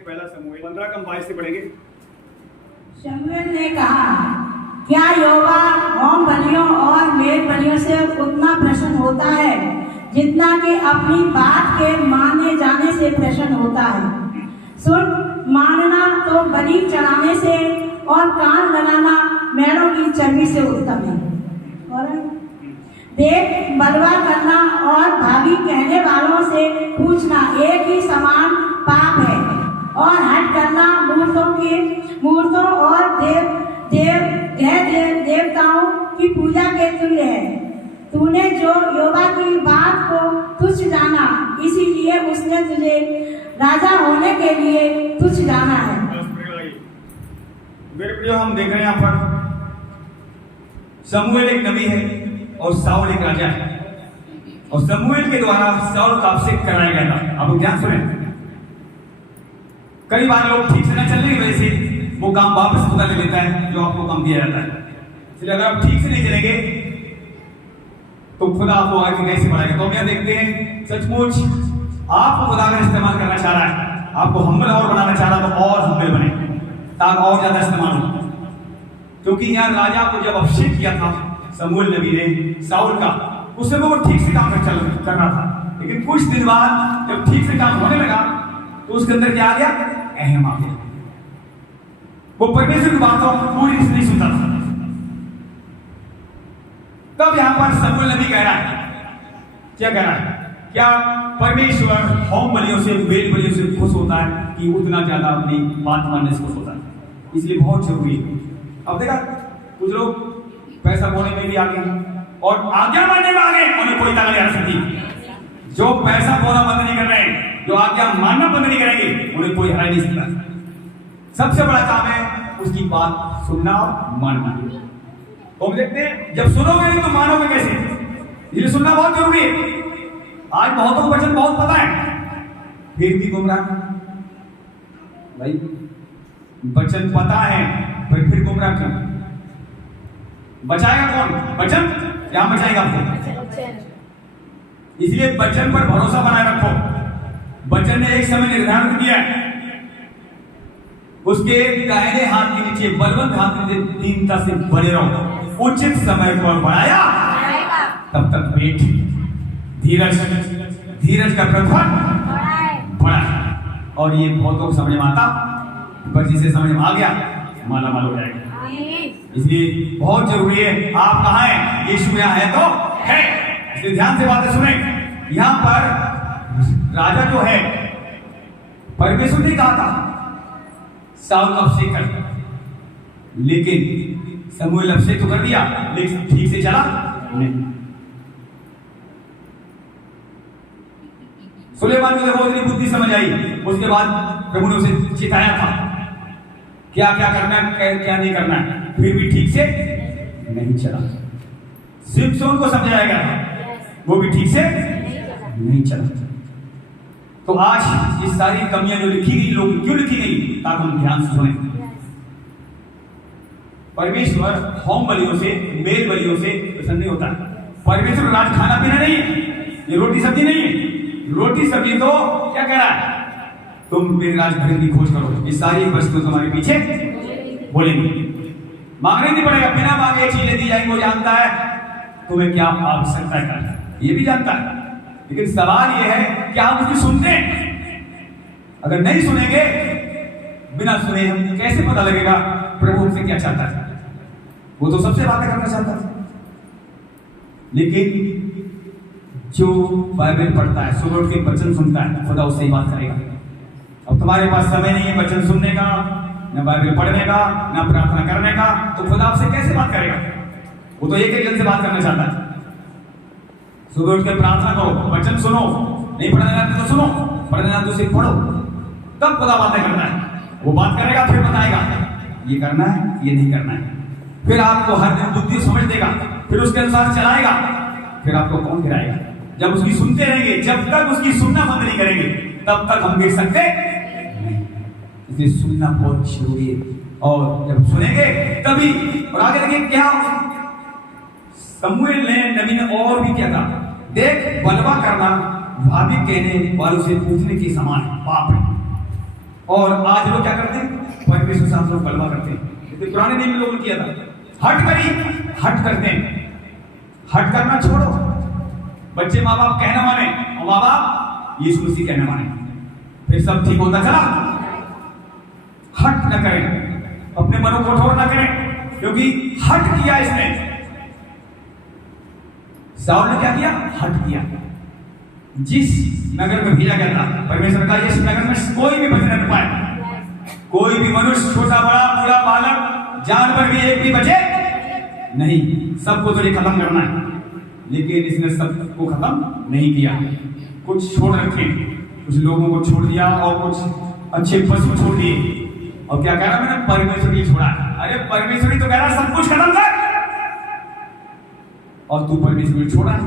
पहला समूएल 15:22 से पढ़ेंगे। शमूएल ने कहा, क्या यहोवा होम बलियों और मेल बलियों से उतना प्रसन्न होता है जितना कि अपनी बात के माने जाने से प्रसन्न होता है। सुन, मानना तो बलि चढ़ाने से और कान लगाना मेढ़ों की चर्बी से उत्तम है। और देख, बलवा करना और भाभी कहने वालों से पूछना एक ही समान पाप है, और हट करना मूर्तों और देवताओं की पूजा के तुल्य है। तूने जो यहोवा की बात को तुच्छ जाना, इसीलिए उसने तुझे राजा होने के लिए तुच्छ जाना है। मेरे प्रियो, हम देख रहे हैं यहाँ पर समूएल एक नबी है और साउल एक राजा है, और समूएल के द्वारा साउल का अभिषेक कराया गया था। आप ध्यान सुने, कई बार लोग ठीक से न चलने की वजह से वो काम वापस खुदा ले लेता है जो आपको काम दिया जाता है। इसलिए अगर आप ठीक से नहीं चलेंगे तो खुदा आपको आगे कैसे बढ़ाएगा। तो हम यहाँ देखते हैं सचमुच आपको खुदा का इस्तेमाल करना चाह रहा है, आपको हम्बल और बनाना चाह रहा है, तो और हम्बल बने ताकि और ज्यादा इस्तेमाल हो। क्योंकि यहाँ राजा को जब अभिषेक किया था समूएल नबी ने साउल का, उस समय वो ठीक से काम कर रहा था, लेकिन कुछ दिन बाद जब ठीक से काम होने लगा तो उसके अंदर क्या आ गया? अहम आ गया। वो परमेश्वर की बातों पूरी से नहीं सुनता था। तब यहां पर समूएल नबी कह रहा है, क्या कह रहा है? क्या परमेश्वर होम बलियों से मेल बलियों से खुश होता है कि उतना ज्यादा अपनी बात मानने से खुश होता है? इसलिए बहुत जरूरी है। अब देखा, कुछ लोग पैसा बोने में भी आगे और आज्ञा मानने में आगे, उन्हें कोई ताकत नहीं आ सकती। जो पैसा बोना बंद नहीं कर रहे हैं, जो आज्ञा मानना बंद नहीं करेंगे, उन्हें कोई हरा नहीं सकता। सबसे बड़ा काम है उसकी बात सुनना और मानना। तो हम देखते हैं, जब सुनोगे नहीं तो मानोगे कैसे? इसलिए सुनना बहुत जरूरी है। आज बहुतों को वचन बहुत पता है, फिर भी गुमराह। भाई, वचन पता है फिर गुमराह क्यों? बचाएगा कौन? वचन क्या बचाएगा आपको? इसलिए वचन पर भरोसा बनाए रखो। वचन ने एक समय निर्धारित किया है, उसके दाहिने हाथ के नीचे बलवंत हाथ के नीचे दीनता से बने रहो। उचित समय पर बढ़ाया तब तक वेट, धीरज का प्रतिफल बड़ा। और ये बहुतों को समझ में आता, पर जिसे समझ में आ गया माला माल हो जाएगा। इसलिए बहुत जरूरी है। आप कहाँ हैं? यीशु यहाँ है तो है। इसलिए ध्यान से बातें सुने। यहाँ पर राजा जो है, परमेश्वर ने कहा था साउल का अभिषेक कर, लेकिन समूएल अभिषेक तो कर दिया, लेकिन ठीक से चला नहीं। सुलेमान को देखो इतनी बुद्धि समझ आई, उसके बाद प्रभु ने उसे चिताया था क्या क्या करना है, क्या नहीं करना है, फिर भी ठीक से नहीं चला। सिमसोन को समझाया गया था, वो भी ठीक से नहीं चला। तो आज ये सारी कमियां जो लिखी गई, लोग क्यों लिखी गई? ताकि हम ध्यान से सुने। परमेश्वर होम बलियों से, मेल बलियों से प्रसन्न नहीं होता। परमेश्वर राज खाना पीना नहीं है, ये रोटी सब्जी नहीं है। रोटी सब्जी तो क्या कह रहा है? तुम मेरे राज भजन की खोज करो, ये सारी वस्तु तुम्हारे पीछे बोलेंगे। मांगने नहीं पड़ेगा, बिना मांगे चीजें दी जाएंगी। वो जानता है तुम्हें क्या आवश्यकता है, ये भी जानता है। लेकिन सवाल यह है कि आप उसकी सुनते हैं? अगर नहीं सुनेंगे, बिना सुने हम कैसे पता लगेगा प्रभु हमसे क्या चाहता है? वो तो सबसे बातें करना चाहता है। लेकिन जो बाइबल पढ़ता है, सुबह उठ के वचन सुनता है, खुदा उससे ही बात करेगा। अब तुम्हारे पास समय नहीं है वचन सुनने का, न बाइबल पढ़ने का, न प्रार्थना करने का, तो खुदा आपसे कैसे बात करेगा? वो तो एक जन से बात करना चाहता है। सुबह उठ के प्रार्थना करो, वचन सुनो, नहीं पढ़ने आते तो सुनो, पढ़ने आते तो सिर्फ पढ़ो, तब खुदा बातें करना है। वो बात करेगा, फिर बताएगा ये करना है, ये नहीं करना है। फिर आपको हर दिन बुद्धि समझ देगा, फिर उसके अनुसार चलाएगा, फिर आपको कौन गिराएगा? जब उसकी सुनते रहेंगे, जब तक उसकी सुनना बंद नहीं करेंगे, तब तक हम गिर सकते नहीं। इसलिए सुनना बहुत जरूरी है, और जब सुनेंगे तभी। और आगे देखिए क्या समूएल ने, नबी ने और भी क्या कहा? देख, बलवा करना भाभी कहने वालों से पूछने के समान पाप है, और आज लोग क्या करते हैं, परमेश्वर से आप लोग गलबा करते हैं। तो पुराने दिन में लोगों ने किया था, हट करते हैं। हट करना छोड़ो, बच्चे माँ बाप कहना माने और माँ बाप यीशु मसीह कहना माने, फिर सब ठीक होता चला। हट न करें, अपने मनों को कठोर न करें, क्योंकि हट किया इसने। साउल ने क्या किया, हट किया। जिस नगर में भेजा गया था परमेश्वर का, इस नगर में कोई भी बच न पाए, कोई भी मनुष्य, छोटा बड़ा बूढ़ा बालक जानवर भी एक भी बचे नहीं, सबको तो ये खत्म करना है। लेकिन इसने सबको खत्म नहीं किया, कुछ छोड़ रखे, कुछ लोगों को छोड़ दिया और कुछ अच्छे पशु छोड़ दिए। और क्या कह रहा, मैंने परमेश्वर ही छोड़ा। अरे परमेश्वर ही तो कह रहा सब कुछ खत्म कर, और तू परमेश्वर छोड़ा।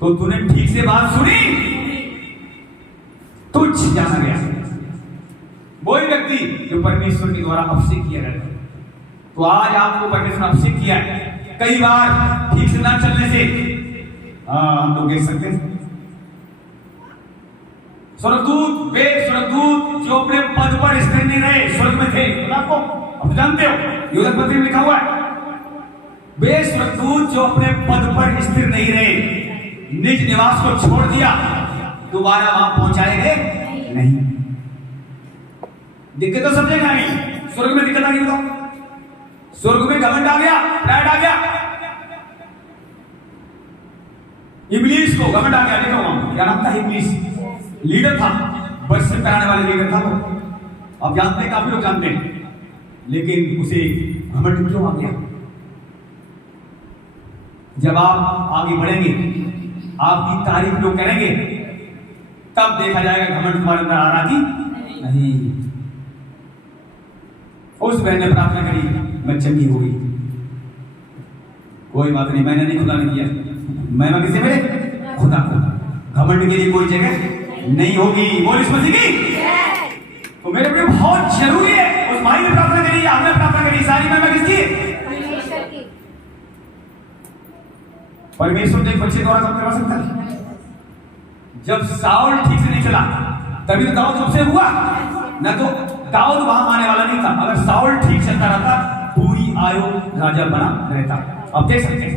तो तूने ठीक से बात सुनी, तुझ जाना गया। वही व्यक्ति जो परमेश्वर के द्वारा अभिषेक किया गया, तो आज आपको परमेश्वर अभिषेक किया है। कई बार ठीक से ना चलने से हम लोग देख सकते हैं स्वर्गदूत, वे स्वर्गदूत जो अपने पद पर स्थिर नहीं रहे, स्वर्ग में थे, आपको आप जानते हो, योजक पत्री में लिखा हुआ है, वे स्वर्गदूत जो अपने पद पर स्थिर नहीं रहे, निज निवास को छोड़ दिया, दोबारा वहां पहुंचाएंगे नहीं। दिक्कत तो समझेगा नहीं, स्वर्ग में दिक्कत आ गई, बताओ, स्वर्ग में घमंड आ गया, प्राइड आ गया, इब्लीस को घमंड आ गया। देखो वहां क्या नाम था, इब्लीस लीडर था, वर्शिप कराने वाले लीडर था वो, आप जानते हैं, काफी लोग जानते हैं, लेकिन उसे घमंड क्यों आ गया? जब आप आगे बढ़ेंगे, आपकी तारीफ लोग करेंगे, तब देखा जाएगा घमंड तुम्हारे अंदर आ रहा कि नहीं। उस बहन ने प्रार्थना करी, मैं चंगी हो गई। कोई बात नहीं, मैंने नहीं, खुदा ने किया। मैं किसे मेरे खुदा को। घमंड के लिए कोई जगह नहीं होगी, बोल इस मसीह की। तो मेरे लिए बहुत जरूरी है, उस भाई ने प्रार्थना करी, आपने प्रार्थना करी, सारी महिमा किसकी? परमेश्वर एक बच्चे द्वारा काम करवा सकता है। जब साउल ठीक से नहीं चला, तभी तो दाऊद सबसे हुआ ना, तो दाऊद वहां आने वाला नहीं था। अगर साउल ठीक चलता रहता, पूरी आयु राजा बना रहता। अब देख सकते हैं,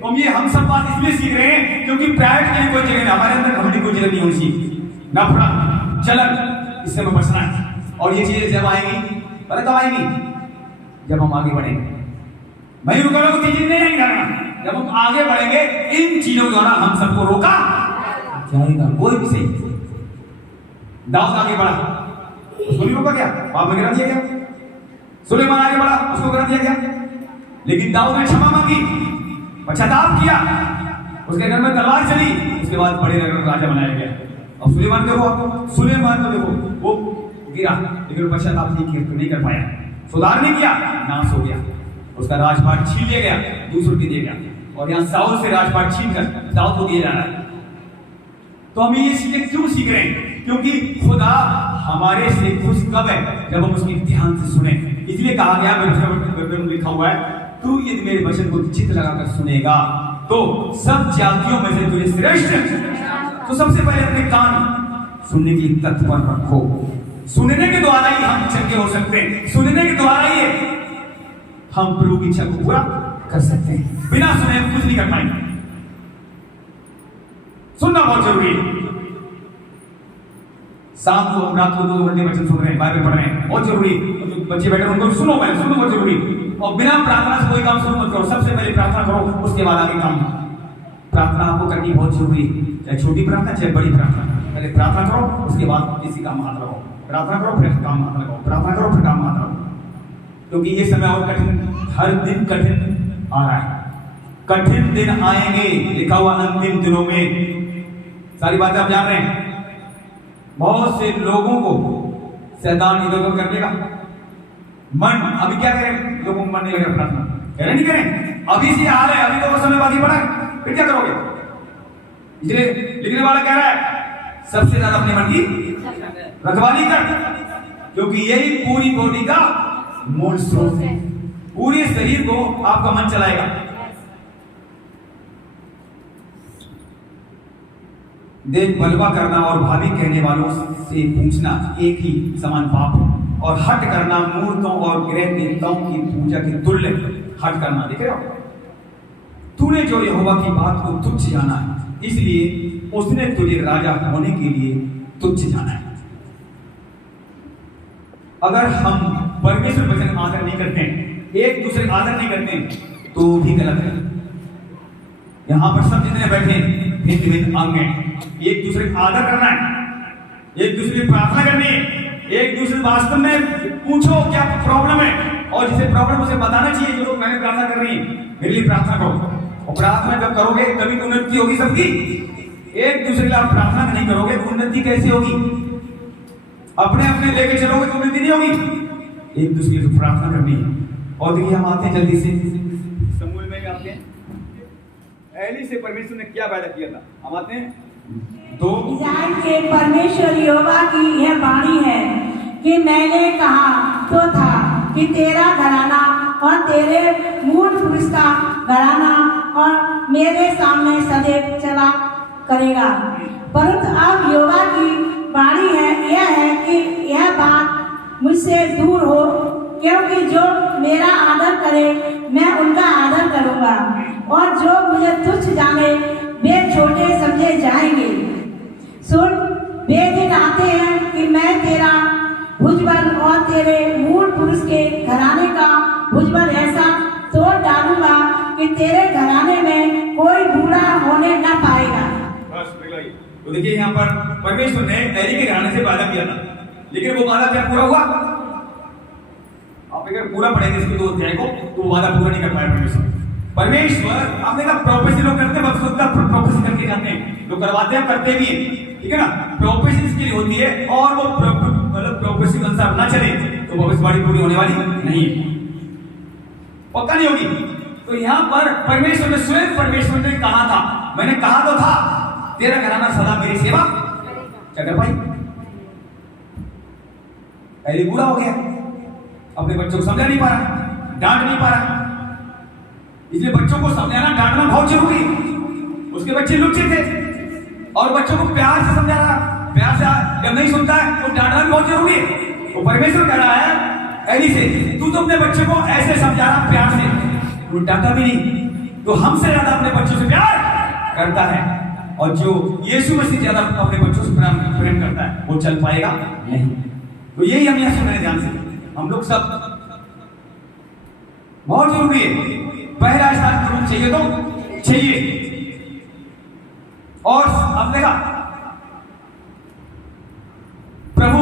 तो ये हम सब बात इसलिए सीख रहे हैं क्योंकि प्राइवेट के लिए कोई जगह नहीं, हमारे अंदर घमंड की कोई जगह नहीं होनी चाहिए, नफरत, जलन, इससे हमें बचना है। और ये चीजें जब आएंगी, पता कब आएंगी? जब हम आगे बढ़ेंगे। भाई रुका लोग चीजें नहीं करना, जब हम आगे बढ़ेंगे, इन चीजों द्वारा हम सबको रोका जाएगा। कोई भी सही, दाऊद आगे बढ़ा, उसको नहीं रोका गया, पाप में गिरा दिया गया। सुलेमान आगे बढ़ा, उसको गिरा दिया गया। लेकिन दाऊद ने क्षमा मांगी, पश्चाताप किया, उसके घर में तलवार चली, उसके बाद बड़े राजा बनाया गया। अब सुलेमान देखो, सुलेमान को देखो, वो गिरा, लेकिन पश्चाताप नहीं कर पाया, सुधार नहीं किया, नाश हो गया, उसका राजपाट छीन लिया गया, दूसरों को दिया गया। और यहाँ साउल से राजपाट छीन कर दाऊद को दिया जा रहा है। तो हम ये चीजें क्यों सीख रहे हैं? क्योंकि खुदा हमारे से खुश कब है? जब हम उसकी ध्यान से सुने। इसलिए कहा गया, मेरे लिखा हुआ है, तू यदि मेरे वचन को चित्त लगाकर सुनेगा तो सब जातियों में से तुझे श्रेष्ठ। तो सबसे पहले अपने कान सुनने के लिए तत्पर रखो। सुनने के द्वारा ही हम चंगे हो सकते हैं, सुनने के द्वारा ही हम प्रभु की इच्छा को पूरा कर सकते हैं। बिना सुने हम कुछ नहीं कर पाएंगे। सुनना बहुत जरूरी है। शाम को हम रात को 2 घंटे वचन सुन रहे हैं, बाइबल पढ़ रहे हैं, बहुत जरूरी। बच्चे बैठे उनको सुनो, मैं सुनो, बहुत जरूरी। और बिना प्रार्थना से कोई काम शुरू मत करो, सबसे पहले प्रार्थना करो, उसके बाद आगे काम। प्रार्थना आपको करनी बहुत जरूरी है, चाहे छोटी प्रार्थना चाहे बड़ी प्रार्थना। पहले प्रार्थना करो, उसके बाद किसी काम हाथ लगाओ, प्रार्थना करो फिर काम हाथ लगाओ, प्रार्थना करो फिर काम हाथ लगाओ। क्योंकि ये समय और कठिन, हर दिन कठिन आ रहा है, कठिन दिन आएंगे, लिखा हुआ अंतिम दिनों में। सारी बातें आप जान रहे हैं। बहुत से लोगों को शैतान इधर उधर कर देगा। मन अभी क्या करें, लोगों को मन नहीं लगा प्रार्थना करें, नहीं करें, अभी से हाल है, अभी तो वो समय बाकी पड़ा है, फिर क्या करोगे? इसलिए लिखने वाला कह रहा है, सबसे ज्यादा अपने मन की रखवाली कर, क्योंकि यही पूरी बॉडी का मूल स्रोत है। पूरे शरीर को आपका मन चलाएगा। देख बलवा करना और भाभी कहने वालों से पूछना एक ही समान पाप है, और हट करना मूर्तों और ग्रह देवताओं की पूजा के तुल्य हट करना। देख रहे हो, तूने जो यहोवा की बात को तुच्छ जाना है, इसलिए उसने तुझे राजा होने के लिए तुच्छ जाना है। अगर हम परमेश्वर वचन आदर नहीं करते हैं, एक दूसरे का आदर नहीं करते हैं, तो भी गलत है। यहां पर सब जितने बैठे भिन्न भिन्न अंग हैं, एक दूसरे का आदर करना है, एक दूसरे की प्रार्थना करनी है, एक दूसरे वास्तव में पूछो क्या प्रॉब्लम है, और जिसे प्रॉब्लम उसे बताना चाहिए। जो लोग मैंने प्रार्थना कर रही है, मेरे लिए प्रार्थना करो, और प्रार्थना जब करोगे तभी तो उन्नति होगी सबकी। एक दूसरे के लिए आप प्रार्थना नहीं करोगे तो उन्नति कैसे होगी? अपने अपने लेके चलोगे तो उन्नति नहीं होगी। एक दूसरे की प्रार्थना करनी है। और देखिए हम आते हैं जल्दी से समूह में आते हैं। एली से परमेश्वर ने क्या वादा किया था, हम आते हैं 2 इस्राएल के परमेश्वर यहोवा की यह वाणी है कि मैंने कहा तो था कि तेरा घराना और तेरे मूल पुरुष का घराना और मेरे सामने सदैव चला करेगा। परंतु अब यहोवा की वाणी है यह है कि यह बात मुझसे दूर हो, क्योंकि जो मेरा आदर करे मैं उनका आदर करूंगा, और जो मुझे तुच्छ जाने वे छोटे समझे जाएंगे। सुन, वे दिन आते हैं कि मैं तेरा भुजबल और तेरे मूल पुरुष के घराने का भुजबल ऐसा तोड़ डालूंगा कि तेरे घराने में कोई बूढ़ा होने न पाएगा। बस तो देखिए यहाँ पर परमेश्वर ने एली के घराने से वादा किया था, लेकिन वो वादा क्या पूरा हुआ? आप अगर पूरा पढ़ेंगे इसके 2 अध्याय को तो वो वादा पूरा नहीं कर पाया परमेश्वर। आपने कहा प्रोफेसी लोग करते हैं, प्रोफेसी करके जाते हैं, लोग करवाते हैं, करते भी हैं, ठीक है ना। प्रोफेसी इसके लिए होती है, और वो मतलब प्रोफेसी अनुसार ना चले तो भविष्यवाणी पूरी होने वाली नहीं है, पक्का नहीं होगी। तो यहाँ पर परमेश्वर ने स्वयं परमेश्वर ने कहा था, मैंने कहा तो था तेरा घराना सदा मेरी सेवा क्या कर पाई। एली बूढ़ा हो गया, अपने बच्चों को समझा नहीं पा रहा, डांट नहीं पा रहा, इसलिए बच्चों को समझाना डांटना बहुत जरूरी है। उसके बच्चे लुच्चे थे और बच्चों को प्यार से समझा रहा, प्यार से जब नहीं सुनता है तो डांटना भी बहुत जरूरी है। तो परमेश्वर कह रहा है एली से, तू तो अपने बच्चों को ऐसे समझा रहा प्यार से, वो डांटा भी नहीं। तो हमसे ज्यादा अपने बच्चों से प्यार करता है, और जो यीशु मसीह ज्यादा अपने बच्चों से प्रेम करता है वो चल पाएगा नहीं। तो यही हम यहाँ सुन रहे ध्यान से, हम लोग सब बहुत जरूरी है। पहला स्थान प्रभु चाहिए तो चाहिए, और अब देखा प्रभु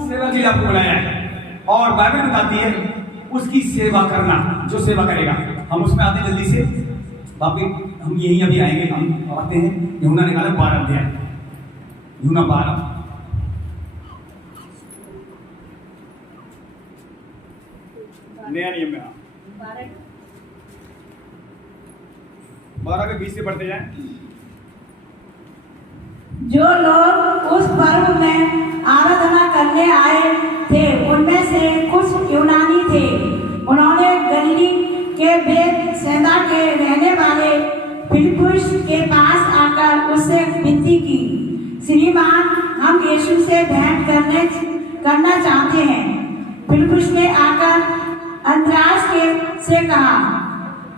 सेवा के लिए आपको बुलाया है, और बाइबल बताती है उसकी सेवा करना, जो सेवा करेगा। हम उसमें आते हैं जल्दी से, वापिस हम यही अभी आएंगे। हम आते हैं यूहन्ना निकाले 12 अध्याय, यूहन्ना 12 नया नियम में 12 के 20 से पढ़ते जाएं। जो लोग उस पर्व में आराधना करने आए थे उनमें से कुछ यूनानी थे। उन्होंने गलीली के बेतसैदा के रहने वाले फिलिप्पुस के पास आकर उससे विनती की, श्रीमान हम यीशु से भेंट करना चाहते हैं। फिलिप्पुस ने आकर अंद्रयास से कहा।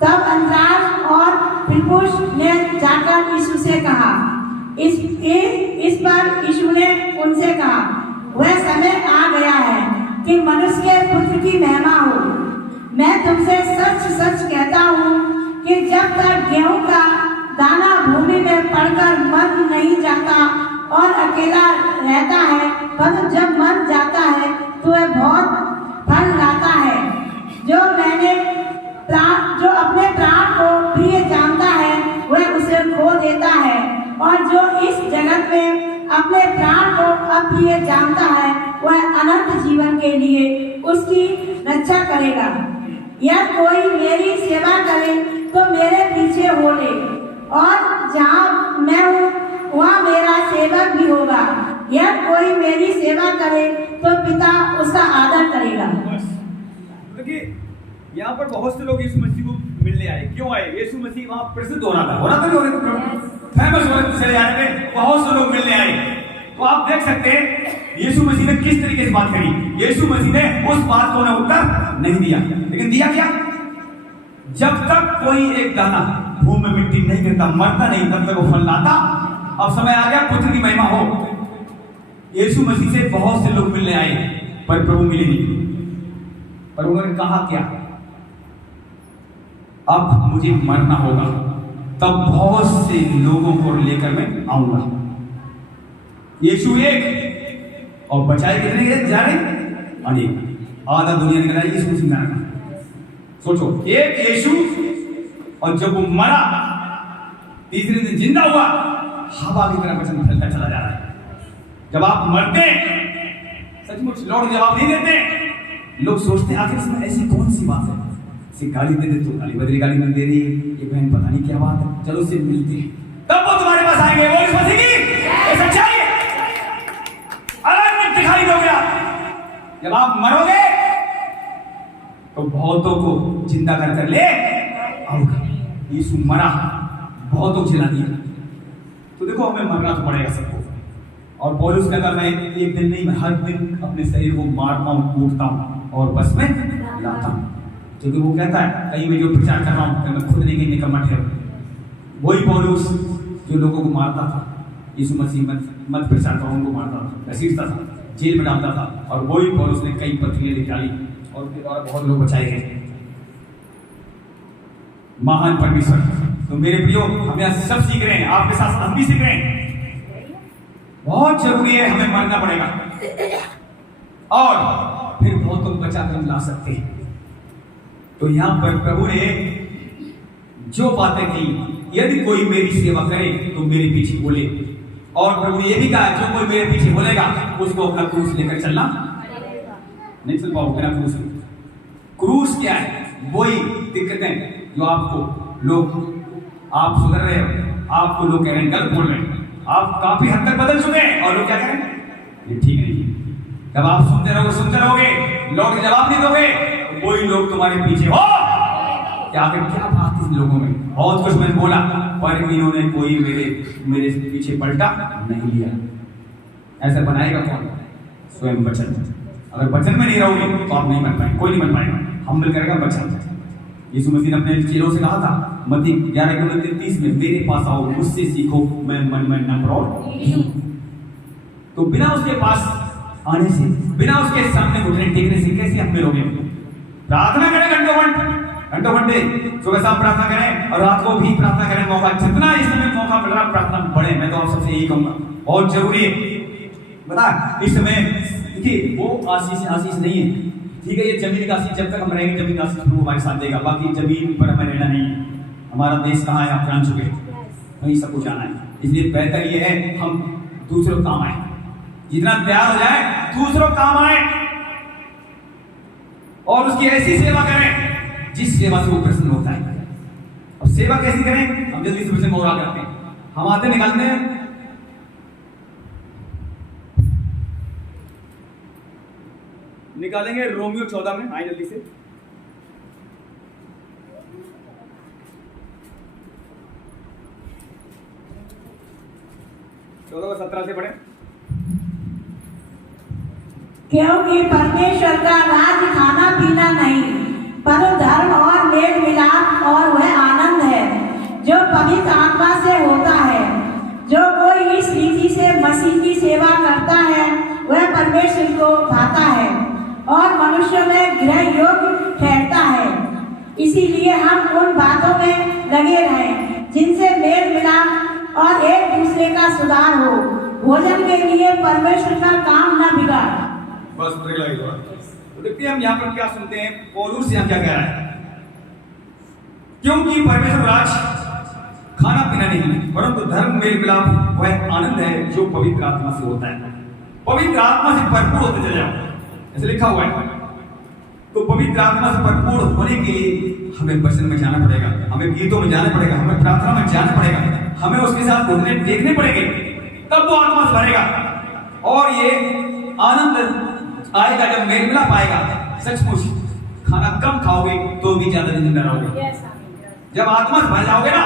तब अंद्रयास और फिलिप्पुस ने जाकर यीशु से कहा। इस पर यीशु ने उनसे कहा, वह समय आ गया है कि मनुष्य के पुत्र की महिमा हो। मैं तुमसे सच सच कहता हूँ कि जब तक गेहूं का दाना भूमि में पड़कर मर नहीं जाता और अकेला रहता है, पर जब मर जाता है तो वह बहुत फल लाता है। जो अपने प्राण को प्रिय जानता है वह उसे खो देता है, और जो इस जगत में अपने प्राण को अप्रिय जानता है वह अनंत जीवन के लिए उसकी रक्षा करेगा। यह कोई मेरी सेवा करे तो मेरे पीछे हो ले, और जहाँ मैं हूँ वहाँ मेरा सेवक भी होगा। यह कोई मेरी सेवा करे तो पिता उसका आदर करेगा। देखिए यहाँ पर बहुत से लोग यीशु मसीह को मिलने आए। क्यों आए? यीशु मसीह वहाँ प्रसिद्ध होना था, होना था नहीं होने फेमस होते चले जा रहे थे, बहुत से लोग मिलने आए। तो आप देख सकते हैं यीशु मसीह ने किस तरीके से बात करी। यीशु मसीह ने उस बात को उत्तर नहीं दिया, लेकिन दिया क्या? जब तक कोई एक दाना भूमि में मिट्टी नहीं गिरता, मरता नहीं, तब तक वो फल लाता। अब समय आ गया पुत्र की महिमा हो। यीशु मसीह से बहुत से लोग मिलने आए, पर प्रभु मिले नहीं। पर उन्होंने कहा क्या? अब मुझे मरना होगा, तब बहुत से लोगों को लेकर मैं आऊंगा। यीशु एक और बचाए कितने जा रहे? अनेक। आधा दुनिया निकला यीशु मसीह का। सोचो, एक यीशु, और जब वो मरा तीसरे दिन जिंदा हुआ, हवा की तरह वचन फैलता चला जा रहा है। जब आप मरते सचमुच लौट जवाब नहीं देते, लोग सोचते हैं आखिर इसमें ऐसी कौन सी बात है? इसे गाली दे दे तो गाली बदली गाली नहीं दे रही है, ये बहन पता नहीं क्या बात है, चलो उससे मिलते हैं, तब वो तुम्हारे पास आएंगे। वो इस मसीह की सच्चाई अलग दिखाई दोगे। जब आप मरोगे तो बहुतों को जिंदा कर ले आओगे। यीशु मरा, बहुतों को जिला दिया। तो देखो, हमें मरना तो पड़ेगा सबको। और पौलुस ने कहा, मैं एक दिन नहीं, मैं हर दिन अपने शरीर को मारता हूँ, कूटता हूँ और बस में लाता हूँ। क्योंकि वो कहता है, कहीं मैं जो प्रचार कर रहा हूँ मैं खुद नहीं निकम्मा ठहरूं। वही पौलुस जो लोगों को मारता था, यीशु मसीह मत प्रचार करो, उनको मारता था, घसीटता था, जेल में डालता था। और वही पौलुस ने कई पत्रियां निकाली और उनके द्वारा बहुत लोग बचाए गए। महान परमेश्वर। तो मेरे प्रियो, हम यहाँ सब सीख रहे हैं, आपके साथ हम भी सीख रहे हैं। बहुत जरूरी है, हमें मरना पड़ेगा और फिर बहुत लोग बचा कर ला सकते हैं। तो यहां पर प्रभु ने जो बातें की, यदि कोई मेरी सेवा करे तो मेरे पीछे बोले। और प्रभु ने यह भी कहा, जो कोई मेरे पीछे बोलेगा उसको अपना क्रूस लेकर चलना नहीं चल पाओ बिना क्रूस। क्रूस क्या है? वही दिक्कतें जो आपको लोग, आप सुधर रहे हो, आपको लोग कह रहे हैं गलत बोल रहे हैं, आप काफी हद तक बदल चुके हैं और लोग क्या करें? ये ठीक नहीं है। जब आप सुनते रहोगे, लौट के जवाब नहीं दोगे, तो वही लोग तुम्हारे पीछे हो। क्या बात इन लोगों में? बहुत कुछ मैंने बोला, पर इन्होंने कोई मेरे पीछे पलटा नहीं लिया। ऐसा बनाएगा कौन? स्वयं वचन। अगर वचन में नहीं रहोगे तो आप नहीं बन पाएंगे, कोई नहीं बन पाएगा। हम मिल करेगा वचन। यीशु मसीह ने अपने चेलों से कहा था मत्ती 11:30 में, मेरे पास आओ, मुझसे सीखो, मैं मन में नम्र और दीन। तो बिना उसके पास आने से, बिना उसके सामने घुटने टेकने से कैसे हम मिलोगे? प्रार्थना करें घंटों घंटे, सुबह शाम प्रार्थना करें और रात को भी प्रार्थना करें। मौका जितना इस समय मौका मिल रहा है, प्रार्थना बढ़े। मैं तो आप सबसे यही कहूंगा, बहुत जरूरी है। बता, इस समय देखिए, वो आशीष नहीं है, ठीक है, ये जमीन का आशीष, जब तक हम रहेंगे जमीन का आशीष प्रभु हमारे साथ देगा। बाकी जमीन पर हमें रहना नहीं है। हमारा देश कहाँ है आप जान चुके हैं, वहीं सब कुछ जाना है। इसलिए बेहतर ये है हम दूसरों काम आए, जितना तैयार हो जाए दूसरों काम आए और उसकी ऐसी सेवा करें जिस सेवा से वो प्रसन्न होता है। अब सेवा कैसी करें? हम जल्दी से वचन मोहरा करते हैं, हम आते निकालते हैं। निकालेंगे रोमियो 14 में, आए जल्दी से। चौदह 17 से पढ़े। क्योंकि परमेश्वर का राज्य खाना पीना नहीं, पर धर्म और मेल मिलाप और वह आनंद है जो पवित्र आत्मा से होता है। जो कोई इस रीति से मसीह की सेवा करता है वह परमेश्वर को भाता है और मनुष्य में ग्रहण योग्य ठहरता है। इसीलिए हम उन बातों में लगे रहें जिनसे मेल मिलाप और एक दूसरे का सुधार हो, भोजन के लिए परमेश्वर का काम न बिगाड़। बस तो देखते हैं हम यहाँ पर क्या सुनते हैं, पौलुस यहाँ क्या कह रहा है। क्योंकि परमेश्वर राज खाना पीना नहीं, परंतु धर्म मेल मिलाप वह आनंद है जो पवित्र आत्मा से होता है। पवित्र आत्मा से भरपूर होते चले जाओ, ऐसे लिखा हुआ है। तो पवित्र आत्मा से भरपूर होने के लिए हमें वचन में जाना पड़ेगा, हमें गीतों में जाना पड़ेगा, हमें प्रार्थना में जाना पड़ेगा, हमें उसके साथ घुटने टेकने पड़ेंगे, तब वो आत्मा से भरेगा। और ये आनंद आएगा जब मेल मिलाप आएगा। सचमुच खाना कम खाओगे तो भी ज्यादा दिन जिंदा रहोगे। जब आत्मा से भर जाओगे ना,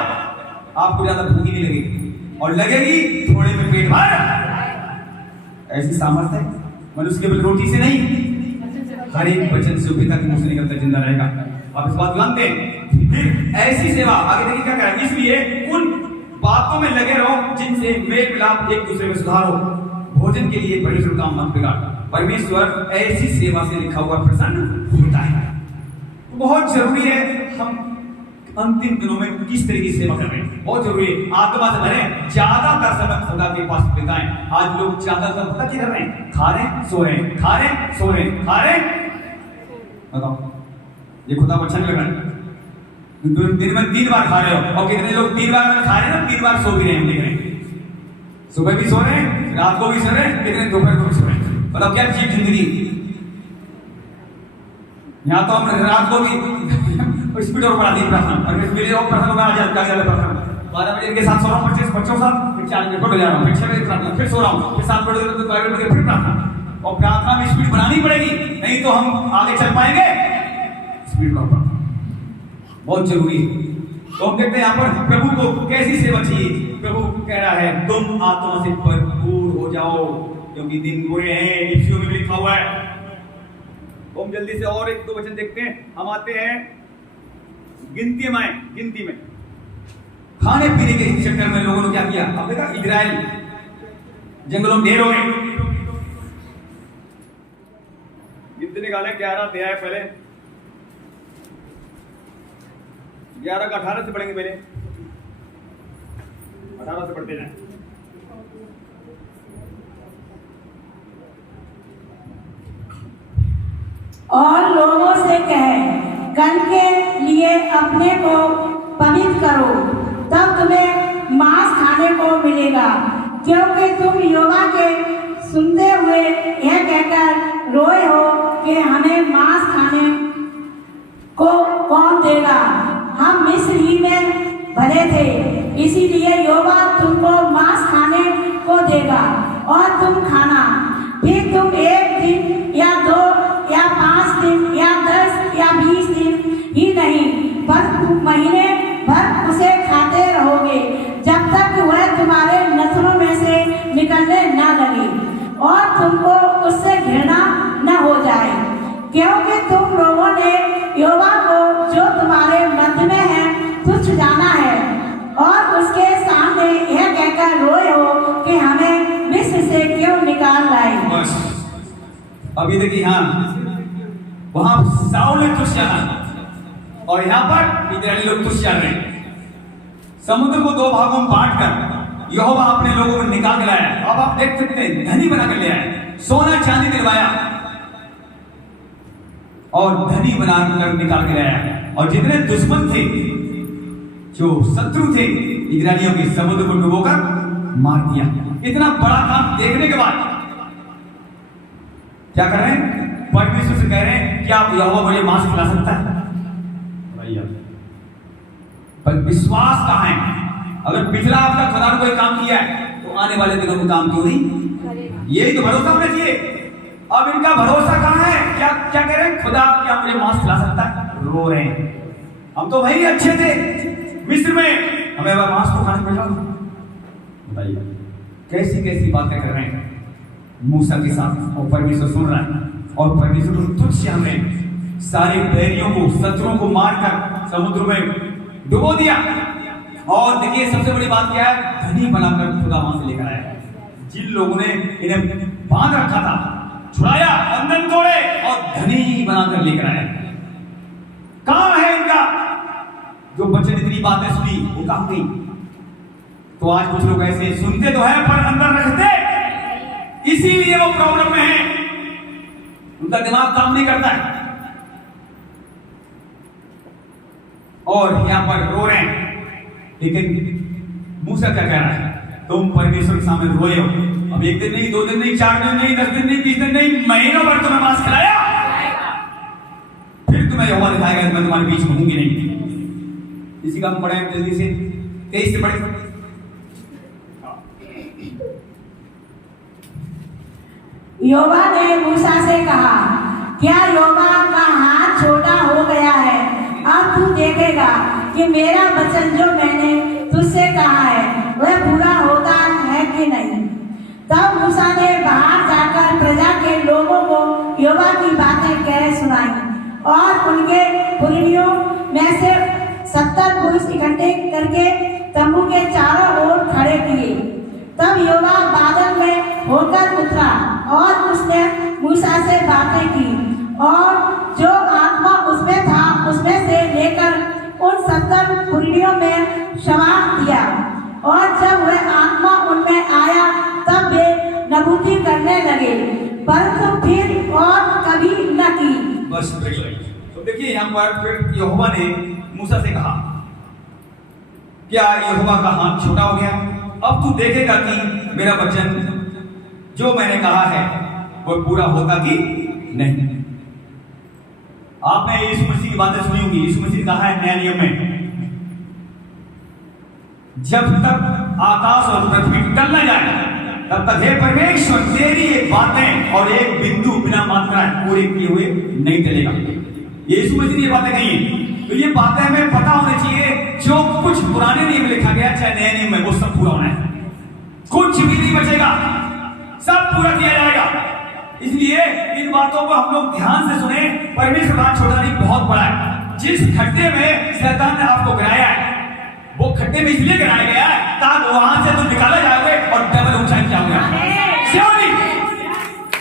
आपको ज्यादा भूख ही नहीं लगेगी। और लगेगी थोड़े में पेट भर। ऐसी सामर्थ्य है मनुष्य केवल रोटी से नहीं, हर एक वचन से पिता के मुंह से निकलता जिंदा रहेगा। आप इस बात को जानते हैं। फिर ऐसी सेवा आगे देखिए क्या करें, इसलिए उन बातों में लगे रहो जिनसे मेल मिलाप एक दूसरे में सुधार हो। भोजन के लिए परमेश्वर का मत बिगाड़। परमेश्वर ऐसी सेवा से लिखा हुआ प्रसन्न होता है। बहुत जरूरी है हम अंतिम दिनों में किस तरह की सेवा कर रहे हैं, बहुत जरूरी है। आत्मा से भरे, ज्यादातर समय खुदा के पास बिताएं। आज लोग ज्यादातर पता क्या कर रहे हैं, खा रहे हैं सो रहे हैं, खा रहे हैं सो रहे हैं, खा रहे हैं। बताओ ये खुदा को अच्छा नहीं लग रहा है? दिन में 3 बार खा रहे हो और कितने लोग 3 बार खा रहे हैं ना, 3 बार सो भी रहे हैं, देख रहे हैं। सुबह भी सो रहे हैं, रात को भी सो रहे हैं, कितने दोपहर को भी सो रहे हैं। मतलब क्या चीज जिंदगी। यहाँ तो हम रात को भी स्पीड और बढ़ा दी प्रार्थना, और मेरे और प्रार्थना में आ जाता है प्रार्थना 12 बजे के साथ सो रहा हूँ, 25 बच्चों के साथ, फिर 4 बजे पढ़ जा रहा हूँ, फिर 6 बजे प्रार्थना, फिर सो रहा हूँ, फिर 7 बजे तो टॉयलेट में फिर प्रार्थना। और प्रार्थना में स्पीड बढ़ानी पड़ेगी, नहीं तो हम आगे चल पाएंगे। स्पीड बढ़ाओ, बहुत जरूरी है। तो हम देखते हैं यहाँ पर प्रभु को कैसी सेवा चाहिए। प्रभु कह रहा है तुम आत्मा से भरपूर हो जाओ क्योंकि दिन बुरे हैं, इफियों में लिखा हुआ है। तो हम जल्दी से और 1-2 वचन देखते हैं। हम आते हैं गिनती में खाने पीने के चक्कर में लोगों ने क्या किया। अब देखा इजराइल जंगलों में ढेर हो गए। गिनती निकाले 11 अध्याय पहले, 11 का 18 से पढ़ेंगे। पहले 18 से पढ़ते जाए। और लोगों से कहे कल के लिए अपने को पवित्र करो, तब तुम्हें मांस खाने को मिलेगा, क्योंकि तुम यहोवा के सुनते हुए यह कहकर रोए हो कि हमें मांस खाने को कौन देगा। हम मिस्र ही में भरे थे, इसीलिए यहोवा तुमको मांस खाने को देगा और तुम खाना। फिर तुम 1 दिन या 2 या 5 दिन या 10 या 20 दिन ही नहीं, पर महीने भर उसे खाते रहोगे, जब तक वह तुम्हारे नथनों में से निकलने न लगे और तुमको उससे घृणा न हो जाए। क्योंकि तुम लोगों ने यहोवा को जो तुम्हारे मध्य में है तुच्छ जाना है और उसके सामने यह कहकर रोए हो कि हमें मिस्र से क्यों निकाल लाए। अभी देखिए यहाँ वहां साउल ने तुच्छ जाना और यहाँ पर इजरायली लोग तुच्छ जान रहे हैं। समुद्र को 2 भागों में बांटकर यहोवा अपने लोगों को निकाल के लाया। अब आप देख सकते हैं धनी बना कर ले आए, सोना चांदी दिलवाया और धनी बनाकर निकाल के लाया। और जितने दुश्मन थे, जो शत्रु थे इजरायलियों के, समुद्र को डुबोकर मार दिया। इतना बड़ा काम देखने के बाद क्या कर रहे हैं, परमेश्वर से कह रहे हैं क्या यहोवा मुझे मांस खिला सकता है? भैया पर विश्वास कहां है? अगर पिछला हफ्ता खुदा ने कोई काम किया है तो आने वाले दिनों में काम क्यों नहीं? यही तो भरोसा होना चाहिए। अब इनका भरोसा कहां है? क्या क्या कह रहे हैं, खुदा क्या मुझे मांस खिला सकता है? रो रहे हैं। हम तो भाई अच्छे थे मिस्र में, हमें अब मांस तो खाने पड़ेगा। बताइए कैसी कैसी बातें कर रहे हैं मूसा के साथ, और परमेश्वर सुन रहा है। और परमेश्वर को तुच्छ जान रहे हैं। सारे बैरियों को, शत्रुओं को मारकर समुद्र में डुबो दिया। और देखिए सबसे बड़ी बात क्या है, धनी बनाकर खुदा वहां से लेकर आया। जिन लोगों ने इन्हें बांध रखा था, छुड़ाया, बंधन तोड़े और धनी बनाकर लेकर आया। कहां है इनका जो बच्चे ने इतनी बातें सुनी, वो कहां गई? तो आज कुछ लोग ऐसे सुनते तो है पर अंदर रखते, इसीलिए वो प्रॉब्लम में है। उनका दिमाग काम नहीं करता है और यहां पर रो रहे हैं। लेकिन मूसा क्या कह रहा है, तुम परमेश्वर के सामने रोए हो। अब 1 दिन नहीं, 2 दिन नहीं, 4 दिन नहीं, 10 दिन नहीं, 20 दिन नहीं, महीनों भर तुम्हें मांस खिलाया, फिर तुम्हें यहोवा दिखाएगा मैं तुम्हारे बीच में हूंगी नहीं। इसी का हम पढ़े जल्दी से 23 से पढ़े। यहोवा ने मूसा से कहा, क्या यहोवा का हाथ छोटा हो गया है? अब तू देखेगा कि मेरा वचन जो मैंने तुझसे कहा है वह पूरा हो ने बाहर जाकर प्रजा के लोगों को यहोवा की बातें कह सुनाई और उनके पुरनियों में से 70 पुरुष इकट्ठे करके तंबू के चारों ओर खड़े किए। तब यहोवा बादल में होकर उतरा और उसने मूसा से बातें की और जो आत्मा उसमें था उसमें से लेकर उन 70 पुरनियों में सवार दिया और जब वह आत्मा उनमें आया तब वे नबूती करने लगे, परंतु फिर और कभी न की। बस तो देखिए यहाँ पर फिर यहोवा ने मूसा से कहा, क्या यहोवा का हाथ छोटा हो गया? अब तू देखेगा कि मेरा वचन जो मैंने कहा है वो पूरा होता कि नहीं। आपने यीशु मसीह की बातें सुनी होंगी। यीशु मसीह कहा है नए नियम में, जब तक आकाश और पृथ्वी टल न जाए तब तक हे परमेश्वर तेरी एक बातें और एक बिंदु बिना मात्रा पूरे किए हुए नहीं टलेगा। यीशु मसीह ने ये बातें कही हैं, तो ये बातें हमें पता होनी चाहिए। जो कुछ पुराने नियम लिखा गया चाहे नए नियम में, वो सब पूरा होना है, कुछ भी नहीं बचेगा, सब पूरा किया जाएगा। इसलिए इन बातों को हम लोग ध्यान से सुने। परमेश्वर का छोटा नहीं बहुत बड़ा है। जिस खड्डे में शैतान ने आपको गिराया है वो खड्डे में इसलिए गिराया गया है ताकि वहां से तुम निकाले जाओगे और डबल ऊंचाई जाओगे।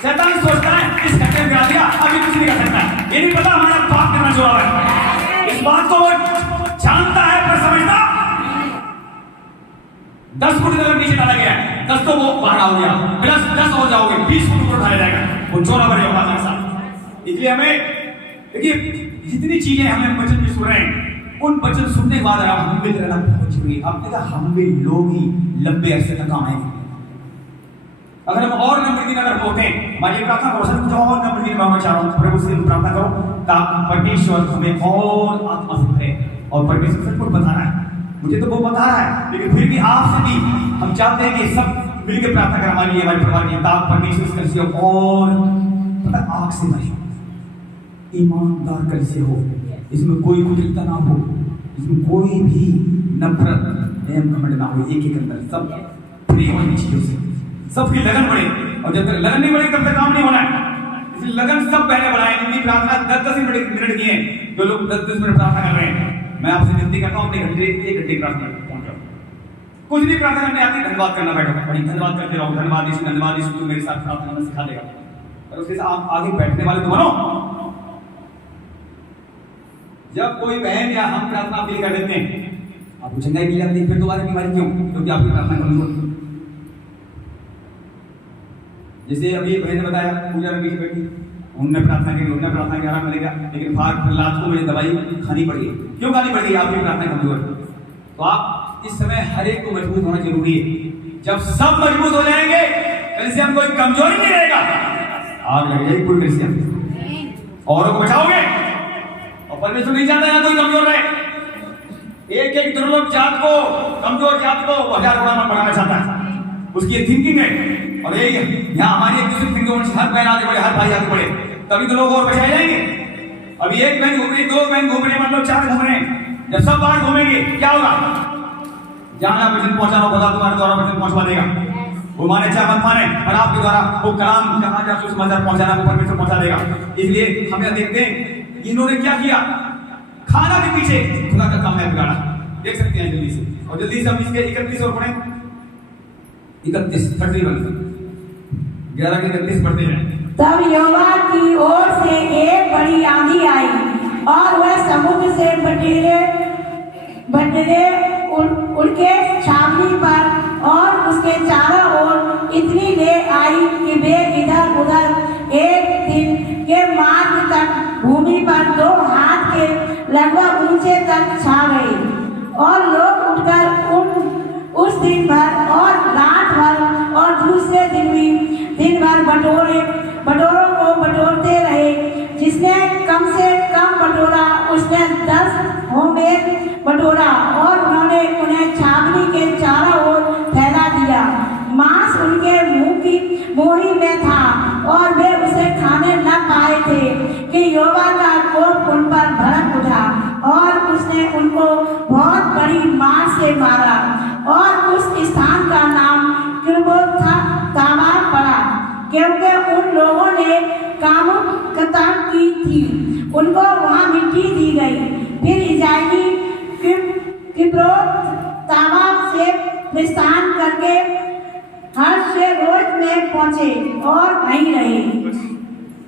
शैतान सोचता है इस खड्डे में गिरा दिया, अभी कुछ नहीं कर सकता। ये नहीं पता हमारा पाप करना जुड़ा है। इस बात को वो जानता है पर समझता 10 फुट अगर नीचे डाला गया है 10 तो वो बाहर हो गया, प्लस 10 हो जाओगे 20 फुट ऊपर उठाया जाएगा, वो चौड़ा बढ़ेगा बात के साथ। इसलिए हमें देखिए जितनी चीजें हमें वचन में सुन रहे हैं उन वचन सुनने के बाद हम मिल रहना बहुत जरूरी है। आपने कहा हम भी लोग ही लंबे अरसे तक काम आएंगे। अगर हम और नंबर दिन अगर होते हैं, मैं ये प्रार्थना करो सर कुछ और नंबर दिन मैं चाह रहा हूँ प्रभु से प्रार्थना करो ताकि परमेश्वर हमें और आत्मा से भरे और परमेश्वर सब कुछ बता रहा है। मुझे तो वो बता रहा है लेकिन फिर भी आपसे भी हम चाहते हैं कि सब मिलकर प्रार्थना करें हमारे लिए, हमारे परिवार के ताकि परमेश्वर कल से और पता आग से भरे ईमानदार कल से हो, इसमें कोई कुटिलता ना हो, इसमें कोई भी नफरत एवं घमंड ना हो। एक अंदर सब प्रेम होनी चाहिए उसे, सबकी लगन बढ़े। और जब तक लगन नहीं बढ़ेगी तब तक काम नहीं होना है। इसलिए लगन सब पहले बढ़ाएं। इनकी प्रार्थना 10-10 मिनट की है। जो लोग 10-10 मिनट प्रार्थना कर रहे हैं मैं आपसे विनती करता हूँ अपने घंटे 1 घंटे प्रार्थना पहुंच जाओ। कुछ भी प्रार्थना करने आती धन्यवाद करना बैठो, बड़ी धन्यवाद करते रहो, धन्यवाद यीशु तू मेरे साथ प्रार्थना करना सिखा देगा। और उसके साथ आप आगे बैठने वाले तो बनो। जब कोई बहन या हम प्रार्थना अपील कर देते हैं आप पूछेंगे कि यार फिर दोबारा बीमारी क्यों? क्योंकि आपकी प्रार्थना कमजोर। जैसे अभी बहन ने बताया पूजा में बीच बैठी उन्होंने प्रार्थना की आराम मिलेगा, लेकिन प्रहलाद को मुझे दवाई खानी पड़ी। क्यों खानी पड़ गई? आपकी प्रार्थना कमजोर। तो आप इस समय हर एक को मजबूत होना जरूरी है। जब सब मजबूत हो जाएंगे कलिसिया कोई कमजोरी नहीं रहेगा। आग लग जाएगी पूरी कलिसिया, औरों को बचाओगे और परमेश्वर नहीं चाहता कोई कमजोर रहे। एक दुर्लभ जात को, कमजोर जात को 1000 गुना में बढ़ाना चाहता है, उसकी ये थिंकिंग है। और ये यहाँ हमारी एक दूसरी थिंकिंग हर बहन आगे बढ़े, हर भाई आगे बढ़े, तभी तो लोग और बचाए जाएंगे। अभी एक बहन घूम रही, 2 बहन घूम रही, मतलब 4 घूम रहे हैं। जब सब बाहर घूमेंगे क्या होगा? जहां वचन पहुंचाना होगा तुम्हारे द्वारा वचन पहुंचवा देगा। वो माने चाहे मत माने, पर आपके द्वारा वो कलाम जहां जहां समाचार पहुंचाना वो परमेश्वर पहुंचा देगा। इसलिए हमें देखते हैं इन्होंने क्या किया, खाना के पीछे खुदा का काम है बिगाड़ा। देख सकते हैं जल्दी से, और जल्दी से हम इसके 31 और पढ़ें। 31 तकरीबन 11 के 31 पढ़ते हैं। तब यहोवा की ओर से एक बड़ी आंधी आई और वह समुद्र से बटले उनके छावनी पर और उसके चारों ओर इतनी ले आई कि वे इधर उधर एक दिन के मार्ग तक भूमि पर 2 हाथ के लगभग ऊंचे तक छा गई। और लोग उठकर उस दिन भर और रात भर और दूसरे दिन भी दिन भर बटोरों को बटोरते रहे। जिसने कम से कम बटोरा उसने 10 होमेर बटोरा और उन्होंने उन्हें छावनी के चारों ओर फैला दिया। मांस उनके मुंह की मोहरी में था और वे उसे खाने न पाए थे कि यहोवा का कोप उन पर भड़क उठा और उसने उनको बहुत बड़ी मार से मारा और उस स्थान का नाम किर्बोथ तामार पड़ा। क्योंकि उन लोगों ने कामुकता की थी, उनको वहाँ मिट्टी दी गई। फिर इज़राइली किब्रोत तावा से प्रस्थान करके हर्षेरोत में पहुंचे और वहीं रहे।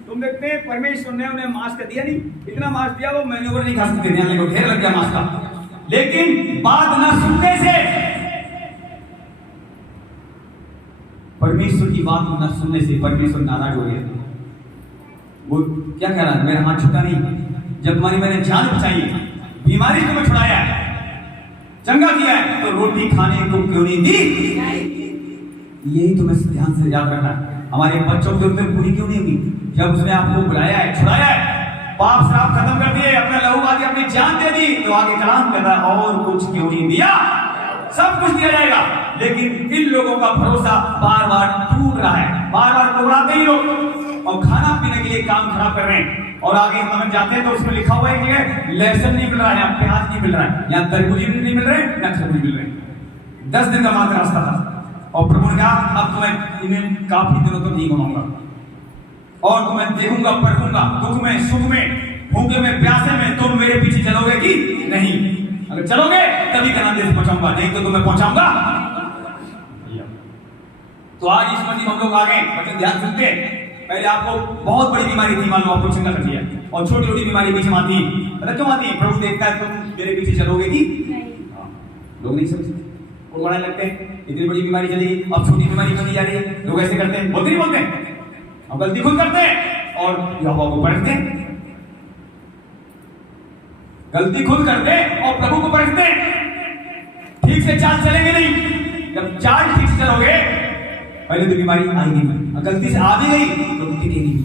तुम देखते हैं परमेश्वर ने उन्हें मांस का दिया नहीं, इतना मांस दिया वो मैन्यूवर नहीं खा सकते थे, को ढेर लग गया मांस का। लेकिन बात न सुनने से, परमेश्वर की बात न सुनने से परमेश्वर नाराज हो गया। वो क्या कह रहा है, मेरा हाथ छूटा नहीं, जब तुम्हारी मैंने जान बचाई, बीमारी से तुम्हें छुड़ाया है, चंगा किया है, तो रोटी खाने को क्यों नहीं दी? यही तुम्हें ध्यान से याद रखना है। हमारे बच्चों की उम्र पूरी क्यों नहीं हुई? जब उसने आपको बुलाया है, छुड़ाया है, पाप श्राप खत्म कर दिए, अपना लहू आदि अपनी जान दे दी, तो आगे कलाम कर रहा है और कुछ क्यों नहीं दिया? सब कुछ दिया जाएगा। लेकिन इन लोगों का भरोसा बार बार टूट रहा है, बार बार टूटाते ही लोग और खाना पीने के लिए काम खराब कर रहे हैं। और आगे हम जाते हैं तो उसमें लिखा हुआ है कि लहसुन नहीं मिल रहा है, यहाँ प्याज नहीं मिल रहा है, यहाँ तरबूज नहीं मिल रहे, ना खरबूज मिल रहे। 10 दिन का मात्र रास्ता था और प्रभु ने कहा अब तुम्हें इन्हें काफी दिनों तक नहीं घुमाऊंगा और तुम्हें देखूंगा, परखूंगा, दुख में, सुख में, भूखे में, प्यासे में, तुम मेरे पीछे चलोगे कि नहीं? अगर चलोगे तभी कनान देश पहुंचाऊंगा, नहीं तो तुम्हें पहुंचाऊंगा। तो आज इस मंदिर हम लोग आ गए, बच्चे ध्यान सुनते। पहले आपको बहुत बड़ी बीमारी थी, मान लो आपको चंगा कर दिया, और छोटी छोटी बीमारी बीच में आती, पता क्यों आती? प्रभु देखता है तुम मेरे पीछे चलोगे कि लोग नहीं समझते, उड़वाने लगते हैं। इतनी बड़ी बीमारी चली, अब छोटी बीमारी बनी जा रही है, लोग ऐसे करते हैं, बोलते नहीं बोलते, अब गलती खुद करते हैं और यहोवा को परखते हैं। गलती खुद करते हैं और प्रभु को परखते हैं। ठीक से चाल चलेंगे नहीं, जब चाल ठीक से चलोगे पहले तो बीमारी आएगी नहीं, गलती से आ भी गई तो टिकेगी नहीं।